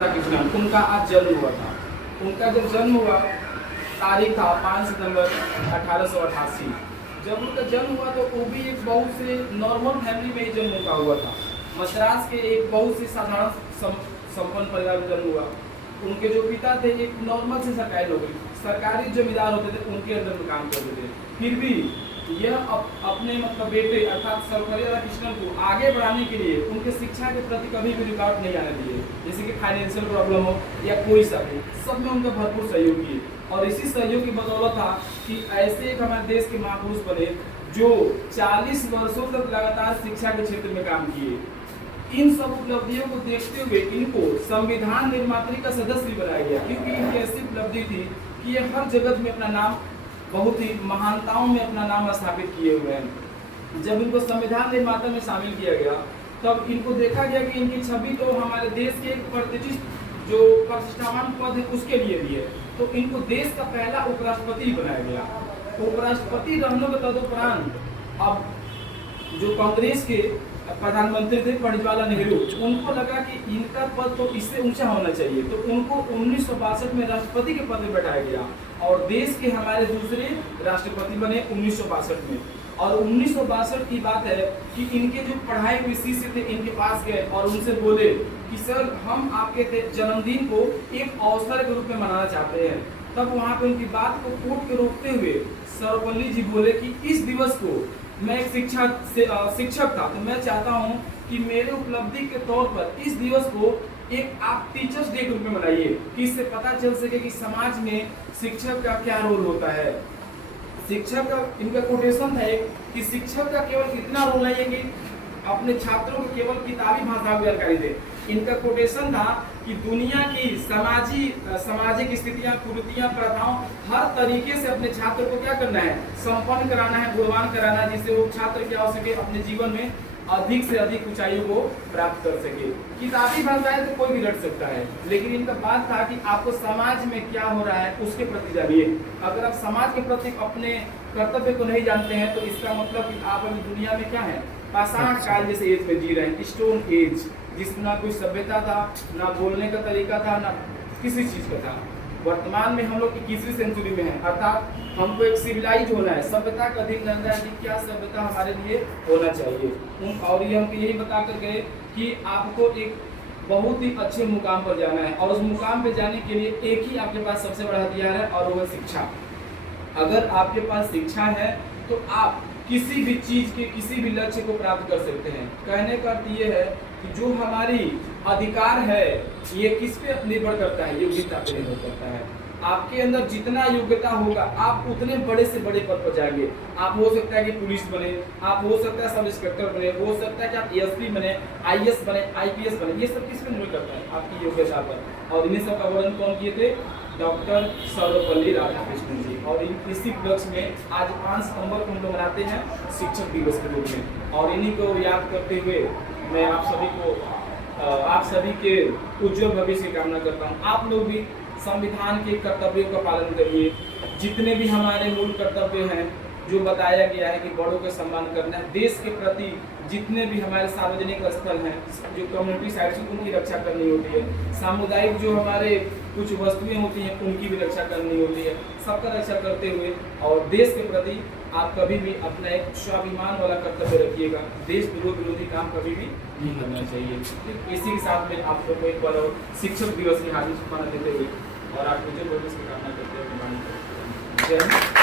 उनका आज जन्म हुआ था। उनका जब जन्म हुआ तारीख था 5 सितंबर 1888। जब उनका जन्म हुआ तो वो भी एक बहुत से नॉर्मल फैमिली में ही जन्म उनका हुआ था। मद्रास के एक बहुत से साधारण संपन्न परिवार में जन्म हुआ। उनके जो पिता थे एक नॉर्मल से सरकारी नौकरी, सरकारी जमींदार होते थे, उनके अंदर में काम करते थे। फिर भी यह अपने मतलब बेटे अर्थात सर्वपल्ली राधाकृष्णन को आगे बढ़ाने के लिए उनके शिक्षा के प्रति कभी भी रुकावट नहीं आने दिए। जैसे कि फाइनेंशियल प्रॉब्लम हो या कोई सा हो, सब में उनका भरपूर सहयोग किए। और इसी सहयोग की बदौलत था कि ऐसे एक हमारे देश के महापुरुष बने जो 40 वर्षों तक लगातार शिक्षा के क्षेत्र में काम किए। इन सब उपलब्धियों को देखते हुए इनको संविधान निर्मात्री का सदस्य बनाया गया, क्योंकि इनकी ऐसी उपलब्धि थी कि ये हर जगत में अपना नाम, बहुत ही महानताओं में अपना नाम स्थापित किए हुए हैं। जब इनको संविधान निर्माता में शामिल किया गया तब इनको देखा गया कि इनकी छवि तो हमारे देश के एक प्रतिष्ठित जो प्रतिष्ठावान पद है उसके लिए भी है, तो इनको देश का पहला उपराष्ट्रपति बनाया गया। उपराष्ट्रपति रहने के तदुपरांत अब जो कांग्रेस के प्रधानमंत्री थे पंडित जवाहरलाल नेहरू, उनको लगा कि इनका पद तो इससे ऊंचा होना चाहिए, तो उनको 1962 में राष्ट्रपति के पद में बैठाया गया और देश के हमारे दूसरे राष्ट्रपति बने 1962 में। और 1962 की बात है कि इनके जो पढ़ाई हुए शिष्य थे इनके पास गए और उनसे बोले कि सर हम आपके जन्मदिन को एक अवसर के रूप में मनाना चाहते हैं। तब वहाँ पे उनकी बात को कोट के रोकते हुए सर्वपल्ली जी बोले कि इस दिवस को मैं एक शिक्षक था, तो मैं चाहता हूं कि मेरे उपलब्धि के तौर पर इस दिवस को एक आप टीचर्स डे के रूप में मनाइए, कि इससे पता चल सके कि समाज में शिक्षक का क्या रोल होता है। शिक्षक का इनका कोटेशन था एक कि शिक्षक का केवल इतना रोल नहीं है कि अपने छात्रों को केवल किताबी भाषा में जानकारी दे। इनका कोटेशन था कि दुनिया की सामाजिक स्थितियां, कुरीतियां, प्रथाओं, हर तरीके से अपने छात्र को क्या करना है, संपन्न कराना है, गुणवान कराना है, जिससे वो छात्र क्या हो सके, अपने जीवन में अधिक से अधिक ऊंचाइयों को प्राप्त कर सके। किताबी भाषाएं तो कोई भी रट सकता है, लेकिन इनका बात था कि आपको समाज में क्या हो रहा है उसके प्रति जानिए। अगर आप समाज के प्रति अपने कर्तव्य को नहीं जानते हैं तो इसका मतलब कि आप अभी दुनिया में क्या है, पाषाण काल जैसे एज में जी रहे हैं, स्टोन एज, जिसमें ना कोई सभ्यता था, ना बोलने का तरीका था, ना किसी चीज का था। वर्तमान में हम लोग 21वीं सेंचुरी में हैं, अर्थात हमको एक सिविलाइज होना है, सभ्यता का अधीन रहना है कि क्या सभ्यता हमारे लिए होना चाहिए। और ये हमको यही बता कर गए कि आपको एक बहुत ही अच्छे मुकाम पर जाना है और उस मुकाम पर जाने के लिए एक ही आपके पास सबसे बड़ा हथियार है और वो है शिक्षा। अगर आपके पास शिक्षा है तो आप किसी भी चीज के किसी भी लक्ष्य को प्राप्त कर सकते हैं। कहने का अर्थ ये है कि जो हमारी अधिकार है ये किस पे निर्भर करता है, योग्यता पे निर्भर करता है। आपके अंदर जितना योग्यता होगा आप उतने बड़े से बड़े पद पर जाएंगे। आप हो सकता है कि पुलिस बने, आप हो सकता है सब इंस्पेक्टर बने, हो सकता है कि आप एएसपी बने, आईएएस बने, आईपीएस बने। ये सब किस पे निर्भर करता है, आपकी योग्यता पर। और इन्हीं सब का वर्णन कौन किए थे, डॉक्टर सर्वपल्ली राधाकृष्णन जी। और इसी उपलक्ष्य में आज 5 सितंबर को हम लोग मनाते हैं शिक्षक दिवस के रूप में। और इन्हीं को याद करते हुए मैं आप सभी के उज्जवल भविष्य की कामना करता हूँ। आप लोग भी संविधान के कर्तव्यों का पालन करिए। जितने भी हमारे मूल कर्तव्य हैं जो बताया गया है कि बड़ों का सम्मान करना है, देश के प्रति जितने भी हमारे सार्वजनिक स्थल हैं, जो कम्युनिटी साइट से उनकी रक्षा करनी होती है, सामुदायिक जो हमारे कुछ वस्तुएं होती हैं उनकी भी रक्षा करनी होती है, सबका रक्षा करते हुए और देश के प्रति आप कभी भी अपना एक स्वाभिमान वाला कर्तव्य रखिएगा। देश विरोधी काम कभी भी नहीं करना चाहिए। इसी के साथ में आप लोग को एक बार और शिक्षक दिवस की हार्दिक शुभकामनाएं देते हुए और आप मुझे भविष्य की कामना करते हुए जय हिंद।